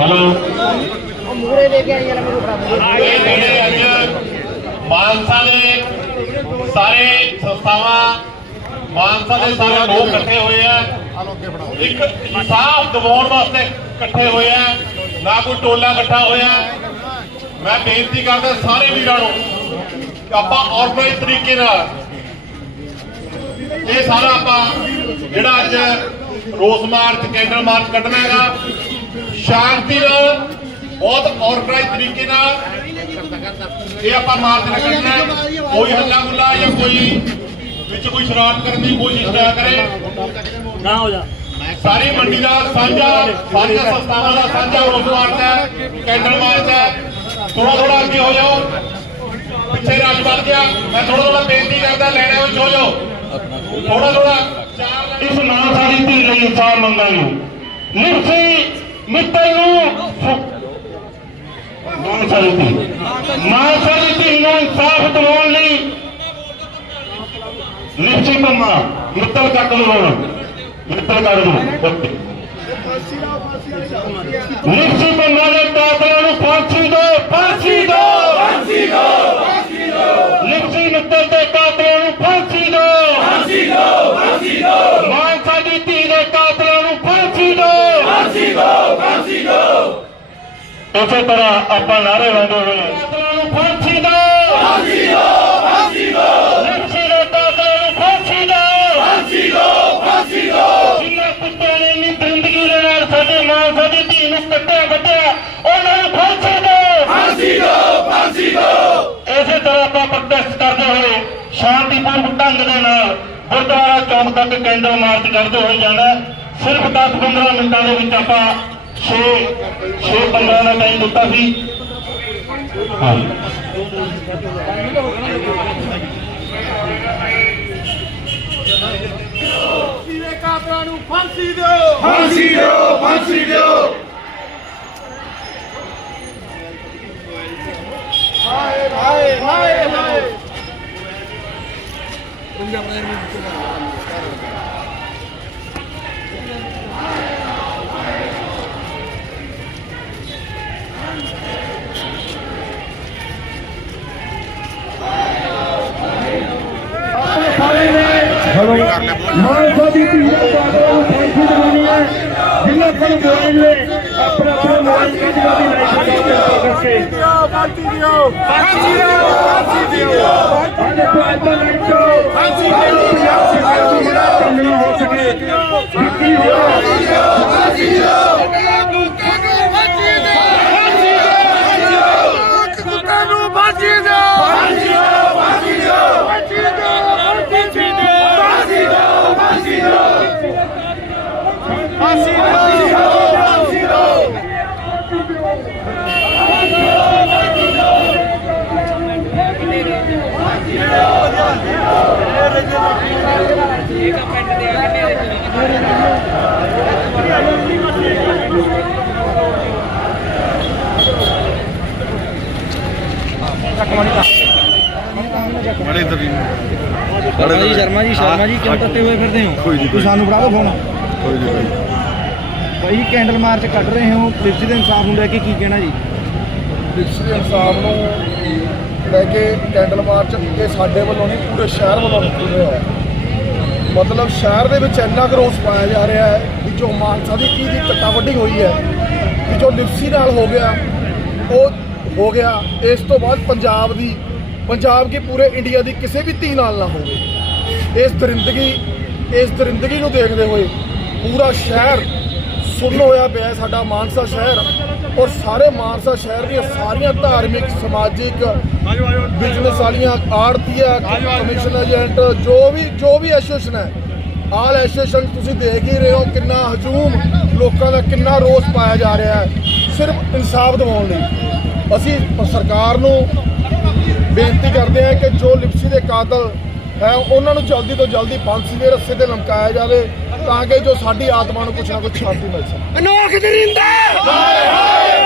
Hello ਮੂਰੇ ਲੈ ਕੇ ਆਈ ਜਰਾ ਮੈਨੂੰ ਫੜਾ ਇਹ ਜਿਹੜੇ ਅੱਜ ਮਾਨਸਾ ਦੇ ਸਾਰੇ ਸੰਸਥਾਵਾਂ ਮਾਨਸਾ ਦੇ ਸਾਰੇ ਲੋਕ ਇਕੱਠੇ ਹੋਏ ਆ। ਇੱਕ ਇਨਸਾਫ ਦਿਵਾਉਣ ਵਾਸਤੇ ਇਕੱਠੇ ਹੋਏ ਆ। ਨਾ ਕੋਈ ਟੋਲਾ ਇਕੱਠਾ ਹੋਇਆ। ਮੈਂ ਬੇਨਤੀ ਕਰਦਾ ਸਾਰੇ ਵੀਰਾਂ ਨੂੰ ਕਿ ਆਪਾਂ ਆਰਗੇਨਾਈਜ਼ ਤਰੀਕੇ ਨਾਲ ਇਹ ਸਾਰਾ ਆਪਾਂ ਜਿਹੜਾ ਅੱਜ ਰੋਸ ਮਾਰਚ ਕੈਂਡਲ ਮਾਰਚ ਕੱਢਣਾ ਹੈਗਾ। ਸ਼ਾਂਤੀ ਨਾਲ ਬਹੁਤ ਆਰਗੇਨਾਈਜ਼ ਤਰੀਕੇ ਨਾਲ ਇਹ ਆਪਾਂ ਮਾਰਚ ਕੱਢਣਾ ਹੈ। ਕੋਈ ਹੱਲਾ ਗੁੱਲਾ ਜਾਂ ਕੋਈ ਵਿੱਚ ਕੋਈ ਸ਼ਰਾਰਤ ਕਰਨ ਦੀ ਕੋਸ਼ਿਸ਼ ਨਾ ਕਰੇ। ਨਾ ਹੋ ਜਾ। ਸਾਰੀ ਮੰਡੀ ਦਾ ਸਾਂਝਾ ਸਾਰੀਆਂ ਸੰਸਥਾਵਾਂ ਦਾ ਸਾਂਝਾ ਰੋਸ ਮਾਰਚ ਹੈ ਕੈਂਡਲ ਮਾਰਚ ਹੈ। ਥੋੜਾ ਥੋੜਾ ਅੱਗੇ ਹੋ ਜਾਓ। ਪਿੱਛੇ ਰਾਜ ਵੱਧ ਗਿਆ। ਮੈਂ ਥੋੜਾ ਥੋੜਾ ਬੇਨਤੀ ਕਰਦਾ ਲੈਣੇ ਹੋ ਜਾਓ। ਥੋੜਾ ਥੋੜਾ ਚਾਰ ਇਸ ਨਾਂ ਸਾਡੀ ਧੀ ਲਈ ਇਨਸਾਫ ਮੰਗਣ ਨੂੰ। ਨਿਰਸੀ ਮਿੱਤਲ ਨੂੰ ਮਾਂ ਸਾਡੀ ਧੀ। ਮਾਂ ਸਾਡੀ ਧੀ ਨੂੰ ਇਨਸਾਫ ਦਿਵਾਉਣ ਲਈ ਨਿਰਸੀ ਕੰਮਾ ਮਿੱਤਲ ਕੱਟ ਲਵਾਉਣਾ ਮਿੱਤਲ ਕੱਟ ਦੋ ਨਿਰਸੀ ਕੰਮਾ ਦੇ ਕਾਤਲਾਂ ਨੂੰ ਫਾਂਸੀ ਦੋ ਫਾਂਸੀ ਦੋ ਫਾਂਸੀ ਦੋ ਫਾਂਸੀ ਦੋ ਨਿਰਸੀ ਮਿੱਤਲ ਦੇ ਕਾਤਲਾਂ ਨੂੰ ਫਾਂਸੀ ਦੋ ਫਾਂਸੀ ਦੋ ਫਾਂਸੀ ਦੋ ਮਾਂ ਸਾਡੀ ਧੀ ਦੇ ਕਾਤਲਾਂ ਨੂੰ ਫਾਂਸੀ ਦੋ ਫਾਂਸੀ ਦੋ ਫਾਂਸੀ ਦੋ ਇਸੇ ਤਰ੍ਹਾਂ ਆਪਾਂ ਨਾਰੇ ਲਾਉਂਦੇ ਹੋਏ ਕਾਤਲਾਂ ਨੂੰ ਫਾਂਸੀ ਦੋ ਫਾਂਸੀ ਦੋ ਫਾਂਸੀ ਦੋ ਨਿਰਸੀ ਦੇ ਕਾਤਲਾਂ ਨੂੰ ਫਾਂਸੀ ਦੋ ਫਾਂਸੀ ਦੋ ਫਾਂਸੀ ਦੋ ਜਿਨ੍ਹਾਂ ਕੁੱਤਿਆਂ ਨੇ ਇੰਨੀ ਜ਼ਿੰਦਗੀ ਦੇ ਨਾਲ ਸਾਡੇ ਮਾਂ ਸਾਡੀ ਧੀ ਨੂੰ ਕੱਟਿਆ ਵੱਢਿਆ ਉਹਨਾਂ ਨੂੰ ਫਾਂਸੀ ਦੋ ਫਾਂਸੀ ਦੋ ਫਾਂਸੀ ਦੋ ਇਸੇ ਤਰ੍ਹਾਂ ਆਪਾਂ ਪ੍ਰੋਟੈਸਟ ਕਰਦੇ ਹੋਏ ਸ਼ਾਂਤੀਪੂਰਨ ਢੰਗ ਦੇ ਨਾਲ ਗੁਰਦੁਆਰਾ ਚੌਂਕ ਤੱਕ ਕੈਂਡਲ ਮਾਰਚ ਕਰਦੇ ਹੋਏ ਜਾਣਾ। ਸਿਰਫ 10-15 ਮਿੰਟਾਂ ਦੇ ਵਿੱਚ ਆਪਾਂ 6 6 15 ਦਾ ਟਾਈਮ ਦਿੱਤਾ ਸੀ। ਹਾਂ। ਦੇ ਕਾਤਲਾਂ ਨੂੰ ਫਾਂਸੀ ਦਿਓ। ਫਾਂਸੀ ਦਿਓ ਫਾਂਸੀ ਦਿਓ। ਹਾਏ ਹਾਏ ਹਾਏ ਹਾਏ। ਮਾਨਸਾ ਦੀ ਕਰੋ ਮਾਨਸਾ ਦੀ ਧੀਆਂ ਬਾਦਲਾਂ ਨੂੰ ਥੈਂਕ ਯੂ ਦਿਵਾਉਣੀ ਹੈ ਜਿਨ੍ਹਾਂ ਕੋਲ ਮੋਬਾਈਲ ਨੇ ਆਪਣਾ ਆਪਣਾ ਮੋਬਾਈਲ ਕੱਢ ਕੇ ਆਪਣੀ ਲਾਈਫ ਵਿੱਚ ਕਰਕੇ ਬਾਕੀ ਦਿਓ ਬਾਕੀ ਦਿਓ ਬਾਕੀ ਦਿਓ ਬਾਕੀ ਦਿਓ ਆਪਾਂ ਲਾਈਕ ਕਰੋ ਬਾਕੀ ਦਿਓ ਪੰਜਾਬ ਸਰਕਾਰ ਨੂੰ ਜਿਹੜਾ ਕੰਮ ਹੋ ਸਕੇ ਬਾਕੀ ਦਿਓ ਬਾਕੀ ਦਿਓ ਮੜੇ ਤਰੀ ਸ਼ਰਮਾ ਜੀ ਸ਼ਰਮਾ ਜੀ ਕਿਉਂ ਤੱਤੇ ਹੋਏ ਫਿਰਦੇ ਹੋ? ਕੋਈ ਨਹੀਂ ਸਾਨੂੰ ਬੜਾ ਫੋਨ। ਕੋਈ ਨਹੀਂ ਭਾਈ ਕੈਂਡਲ ਮਾਰਚ ਕੱਢ ਰਹੇ ਹੋ। ਲਿਪਸੀ ਦੇ ਇਨਸਾਫ ਨੂੰ ਲੈ ਕੇ ਕੀ ਕਹਿਣਾ ਜੀ? ਡਿਸਟ੍ਰਿਕਟ ਇਨਸਾਫ ਨੂੰ ਲੈ ਕੇ ਕੈਂਡਲ ਮਾਰਚ ਇਹ ਸਾਡੇ ਵੱਲੋਂ ਨਹੀਂ, ਪੂਰੇ ਸ਼ਹਿਰ ਵੱਲੋਂ ਨਿਕਲ ਰਿਹਾ ਹੈ ਮਤਲਬ ਸ਼ਹਿਰ ਦੇ ਵਿੱਚ ਇੰਨਾ ਕੁ ਰੋਸ ਪਾਇਆ ਜਾ ਰਿਹਾ ਹੈ ਕਿ ਜੋ ਮਾਨਸਾ ਦੀ ਕੀ ਦੀ ਕੱਟਾ ਹੋਈ ਹੈ ਕਿ ਜੋ ਲਿਪਸੀ ਨਾਲ ਹੋ ਗਿਆ, ਉਹ ਹੋ ਗਿਆ, ਇਸ ਤੋਂ ਬਾਅਦ ਪੰਜਾਬ ਦੀ, ਪੰਜਾਬ ਕੀ ਪੂਰੇ ਇੰਡੀਆ ਦੀ ਕਿਸੇ ਵੀ ਧੀ ਨਾਲ ਨਾ ਹੋਵੇ। ਇਸ ਦਰਿੰਦਗੀ ਇਸ ਦਰਿੰਦਗੀ ਨੂੰ ਦੇਖਦੇ ਹੋਏ ਪੂਰਾ ਸ਼ਹਿਰ ਸੁੰਨ ਹੋਇਆ ਪਿਆ ਸਾਡਾ ਮਾਨਸਾ ਸ਼ਹਿਰ ਔਰ ਸਾਰੇ ਮਾਨਸਾ ਸ਼ਹਿਰ ਦੀਆਂ ਸਾਰੀਆਂ ਧਾਰਮਿਕ, ਸਮਾਜਿਕ ਬਿਜ਼ਨਸ ਵਾਲੀਆਂ ਆੜਤੀਆਂ ਕਮਿਸ਼ਨ ਏਜੰਟ ਜੋ ਵੀ ਜੋ ਵੀ ਐਸੋਸੀਏਸ਼ਨ ਹੈ, ਆਲ ਐਸੋਸੀਏਸ਼ਨ ਤੁਸੀਂ ਦੇਖ ਹੀ ਰਹੇ ਹੋ ਕਿੰਨਾ ਹਜੂਮ ਲੋਕਾਂ ਦਾ, ਕਿੰਨਾ ਰੋਸ ਪਾਇਆ ਜਾ ਰਿਹਾ ਹੈ, ਸਿਰਫ ਇਨਸਾਫ ਦਿਵਾਉਣ ਲਈ। ਅਸੀਂ ਸਰਕਾਰ ਨੂੰ ਬੇਨਤੀ ਕਰਦੇ ਹਾਂ ਕਿ ਜੋ ਲਿਪਸੀ ਦੇ ਕਾਤਲ ਹੈ, ਉਹਨਾਂ ਨੂੰ ਜਲਦੀ ਤੋਂ ਜਲਦੀ ਫਾਂਸੀ ਦੇ ਰੱਸੇ ਤੇ ਲਮਕਾਇਆ ਜਾਵੇ। ਤਾਂ ਕਿ ਜੋ ਸਾਡੀ ਆਤਮਾ ਨੂੰ ਕੁਛ ਨਾ ਕੁਛ ਸ਼ਾਂਤੀ ਮਿਲ ਸਕੇ ਅਨੋਖ ਦਰਿੰਦਾ ਹਾਏ ਹਾਏ